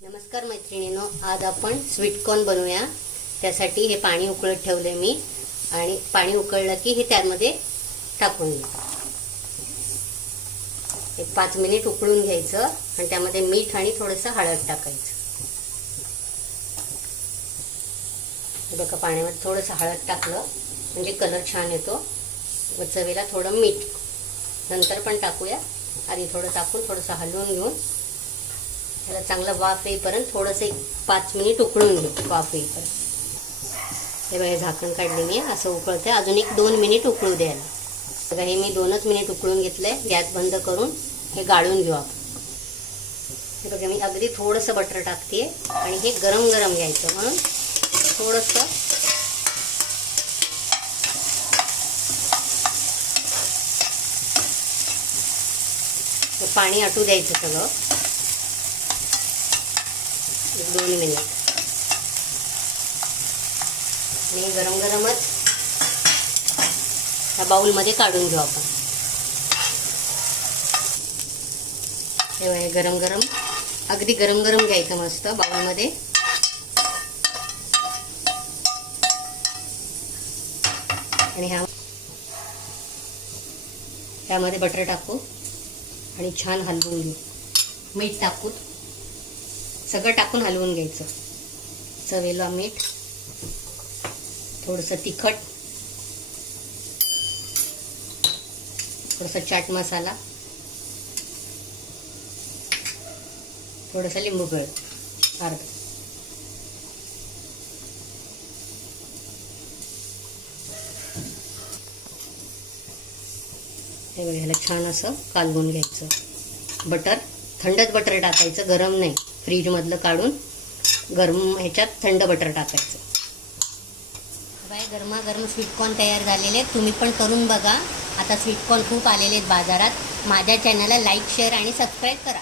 नमस्कार मैत्रिणींनो, आज आपण स्वीट कॉर्न बनवूया। त्यासाठी हे पाणी उकळत ठेवले मी आणि पाणी उकळलं की हे त्यामध्ये टाकून घ्या। एक 5 मिनिट उकळून घ्यायचं आणि त्यामध्ये मीठ आणि थोडंसं हळद टाकायचं। बघा, पाण्यामध्ये थोडंसं हळद टाकलं म्हणजे कलर छान येतो व चवीला थोडं मीठ नंतर पण टाकूया। आधी थोडं टाकून थोडंसं हलवून घेऊन त्याला चांगला वाफ येईपर्यंत थोडंसं 1-5 मिनिट उकळून घेऊ। वाफ येईपर्यंत हे बघा, झाकण काढले मी, असं उकळते। अजून 1-2 मिनिट उकळू द्यायला। बघा, हे मी 2च मिनिट उकळून घेतलंय। गॅस बंद करून हे गाळून घेऊ आपण। हे बघा, मी अगदी थोडंसं बटर टाकते आणि हे गरम गरम घ्यायचं म्हणून थोडंसं पाणी आटू द्यायचं सगळं 1-2 मिनिट आणि गरम गरमच ह्या बाउलमध्ये काढून घेऊ आपण। हे गरम गरम, अगदी गरम गरम घ्यायचं मस्त बाउलमध्ये। आणि ह्यामध्ये बटर टाकू आणि छान हलवून घेऊ। मीठ टाकू, सगळं टाकून हलवून घ्यायचं। चवीला मीठ, थोडंसं तिखट, थोडंसं चाट मसाला, थोडंसं लिंबू पिळ अर्ध। हे बघा, ह्याला छान असं कालवून घ्यायचं। बटर थंडच बटर टाकायचं, गरम नाही। फ्रीज मधलं काढून गरम ह्याच्यात थंड बटर टाकायचं। बाय, गरमागरम स्वीट कॉर्न तयार झालेले। तुम्ही पण करून बघा। आता स्वीट कॉर्न खूप आलेले आहेत बाजारात। माझ्या चॅनलला लाईक, शेअर आणि सबस्क्राईब करा।